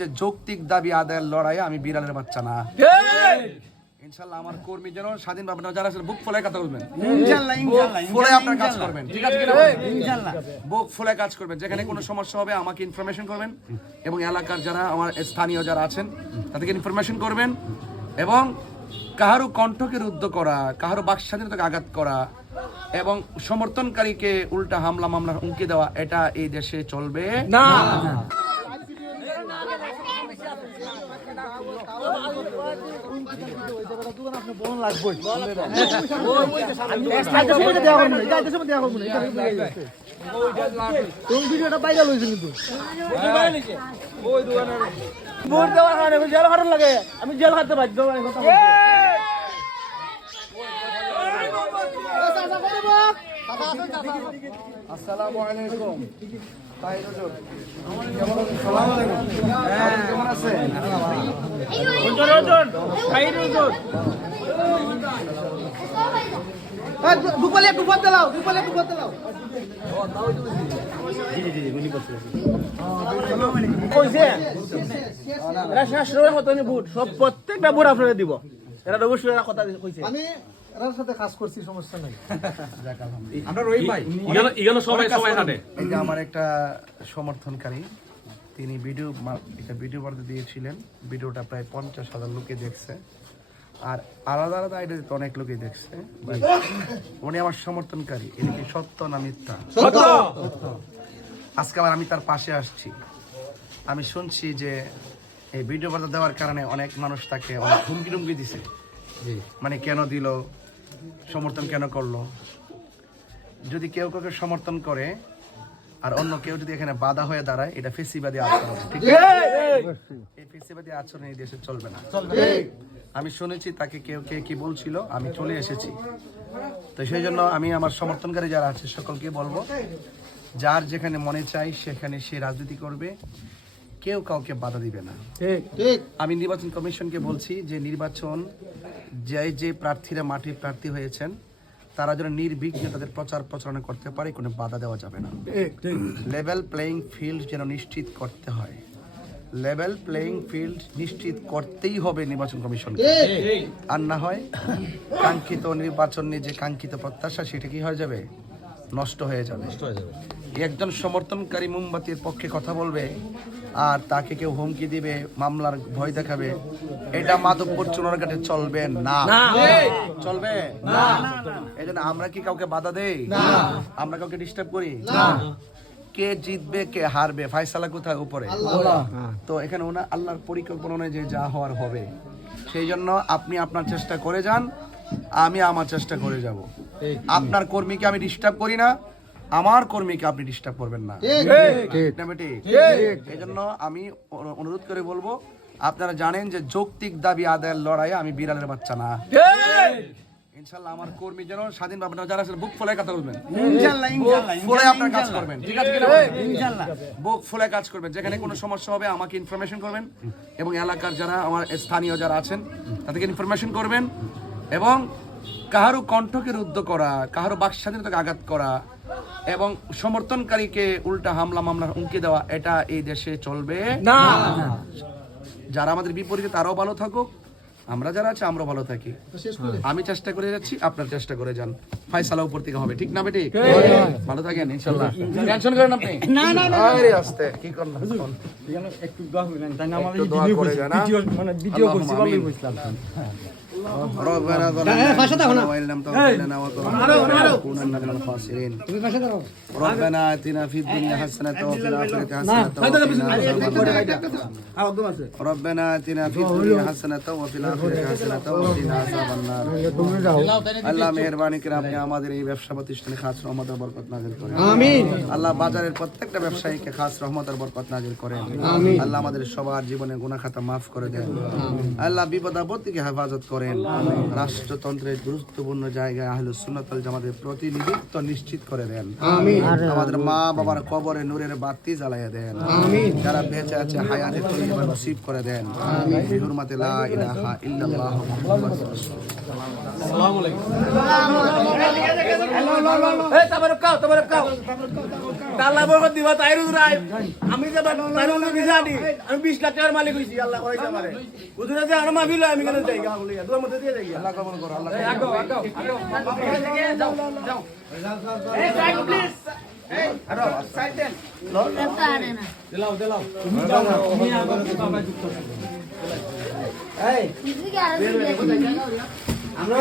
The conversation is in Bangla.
যে যৌক্তিক দাবি আদায়ের লড়াইয়ে আমি বিড়ালের বাচ্চা না। ইনশাল্লাহ আমার কর্মী যেন স্বাধীন ভাবে যারা আসলে বুক ফোলায় কথা বলবেন। ইনশাল্লাহ ইনশাল্লাহ ফোলে আপনার কাজ করবেন ঠিক আছে? ইনশাল্লাহ বুক ফুলে কাজ করবেন। যেখানে কোনো সমস্যা হবে আমাকে ইনফরমেশন করবেন। এবং এলাকার যারা আমার স্থানীয় যারা আছেন তাদেরকে ইনফরমেশন করবেন। এবং কাহারও কণ্ঠকে রুদ্ধ করা কাহারও বাক স্বাধীনতাকে আঘাত করা এবং সমর্থনকারীকে উল্টা হামলা মামলা হুমকি দেওয়া এটা এই দেশে চলবে না। দেওয়ার কারণে আমি জেল খাটার লাগে আমি জেল খাটতে বাধ্য আসসালামু আলাইকুম কেমন আছেন? দুপালে দুপালে সব প্রত্যেকটা ভোট আপনারা দিব। এরা অবশ্যই এরা কথা কইছে। আমি এর সাথে কাজ করছি সমস্যা নাই। আমরা রহিম ভাই। সবাই সবাই হাঁটে। আমার একটা সমর্থনকারী তিনি ভিডিও একটা ভিডিও বানাতে দিয়েছিলেন। ভিডিওটা প্রায় পঞ্চাশ হাজার লোকে দেখছে। আর আলাদা আলাদা আইডিয়া তো অনেক লোকে দেখছে। উনি আমার সমর্থনকারী এটা কি সত্য না মিথ্যা? আজকে আবার আমি তার পাশে আসছি। আমি শুনছি যে এই ভিডিও বার্তা দেওয়ার কারণে অনেক মানুষ তাকে অনেক হুমকি টুমকি দিছে মানে কেন দিল? সমর্থন কেন করল? যদি কেউ কাউকে সমর্থন করে আর অন্য কেউ যদি এখানে বাধা হয়ে দাঁড়ায় এটা ফেসিবাদী আচরণ ঠিক এই ফেসিবাদী আচরণ এই দেশে চলবে না। আমি শুনেছি তাকে কেউ কে কি বলছিল আমি চলে এসেছি। তো সেই জন্য আমি আমার সমর্থনকারী যারা আছে সকলকে বলব যার যেখানে মনে চাই সেখানে সে রাজনীতি করবে। কেউ কাউকে বাধা দিবে না। আমি নির্বাচন কমিশনকে বলছি যে নির্বাচন যে যে প্রার্থীরা মাঠে প্রার্থী হয়েছেন তারা যেন নির্বিঘ্নে তাদের প্রচার প্রচারণা করতে পারে কোনো বাধা দেওয়া যাবে না। লেভেল প্লেয়িং ফিল্ড যেন নিশ্চিত করতে হয়। লেভেল প্লেয়িং ফিল্ড নিশ্চিত করতেই হবে নির্বাচন কমিশনকে। আর না হয় কাঙ্ক্ষিত নির্বাচন নিয়ে যে কাঙ্ক্ষিত প্রত্যাশা সেটা কি হয়ে যাবে? নষ্ট হয়ে যাবে। একজন সমর্থনকারী মোমবাতির পক্ষে কথা বলবে আর তাকে কেউ হুমকি দিবে মামলার ভয় দেখাবে। এটা মাধবপুর চুনারঘাটে চলবে না। চলবে? না। এই জন্য আমরা কি কাউকে বাধা দেই? আমরা কাউকে ডিস্টার্ব করি? কে জিতবে কে হারবে? ফাইসালা কোথায় উপরে? তো এখানে ওনা আল্লাহর পরিকল্পনা অনুযায়ী যা হওয়ার হবে। সেই জন্য আপনি আপনার চেষ্টা করে যান আমি আমার চেষ্টা করে যাব। আপনার কর্মীকে আমি ডিস্টার্ব করি না আমার কর্মীকে আপনি ডিস্টার্ব করবেন না। এই জন্য আমি অনুরোধ করে বলব আপনারা জানেন যে যৌক্তিক দাবি আদায়ের লড়াইয়ে আমি বিড়ালের বাচ্চা না। ইনশাল্লাহ আমার কর্মী যেন স্বাধীন ভাবে যারা আসলে বুক ফোলায় কথা বলবেন। ফোলে আপনার কাজ করবেন। ঠিক আছে ইনশাল্লাহ। বুক ফুলে কাজ করবেন। যেখানে কোনো সমস্যা হবে আমাকে ইনফরমেশন করবেন এবং এলাকার যারা আমার স্থানীয় যারা আছেন তাদেরকে ইনফরমেশন করবেন এবং কাহারও কণ্ঠকে রুদ্ধ করা কাহারও বাক স্বাধীনতাকে আঘাত করা এবং সমর্থনকারীকে উল্টা হামলা মামলা হুমকি দেওয়া এটা এই দেশে চলবে না। যারা আমাদের বিপরীতে তারাও ভালো থাকুক আমরা যারা আছে আমরাও ভালো থাকি। আমি চেষ্টা করে যাচ্ছি আপনার চেষ্টা করে যান। ফাইসালা উপর থেকে হবে ঠিক না বেটি? ভালো থাকেন ইনশাল্লাহ। টেনশন করেন আপনি। না না না আরে আস্তে কি করলাম একটু দোয়া করবেন তাই না? আমাদের একটু দোয়া করে যান, হ্যাঁ? মানে ভিডিও করছি ভালোই বুঝলাম ربنا ظلمنا وإن لم تغفر لنا وترحمنا لنكونن من الخاسرين তুমি পাশে দাঁড়াও ربنا آتنا في الدنيا حسنة وفي الآخرة حسنة وقنا عذاب النار ربنا آتنا في الدنيا حسنة وفي الآخرة حسنة وقنا عذاب النار আল্লাহ মেহরবানি করে আপনি আমাদের এই ব্যবসা প্রতিষ্ঠানে খাস রহমত আর বরকত নাজিল করেন আমিন আল্লাহ বাজারের প্রত্যেকটা ব্যবসায়ীকে খাস রহমত আর বরকত নাজিল করেন আল্লাহ আমাদের সবার জীবনে গুনাহ খাতা মাফ করে দেন আল্লাহ বিপদ আপদ থেকে হেফাজত করেন রাষ্ট্রতন্ত্রের গুরুত্বপূর্ণ জায়গায় আহলে সুন্নাত জামাতের প্রতিনিধিত্ব নিশ্চিত করে দেন। আমাদের মা বাবার কবরে নূরের বাতি জ্বালাইয়া দেন। যারা বেঁচে আছে হায়াতে নসিব করে দেন। হুরমাতে লা ইলাহা ইল্লাল্লাহ মুহাম্মাদুর রাসূলুল্লাহ। এই তাবারক কাও তাবারক কাও তাল্লা বরকত দিবা তাইর উজরাই আমি যে তাইর উজরাই ভিসা দি আমি 20 লাখ টাকার মালিক হইছি আল্লাহ করাইছে আমারে। উজরা যে আর মাফিল আমি কেন যাই গা বলিয়া। দুয়ার মধ্যে দিয়ে যাই আল্লাহ কবুল করো আল্লাহ আমরা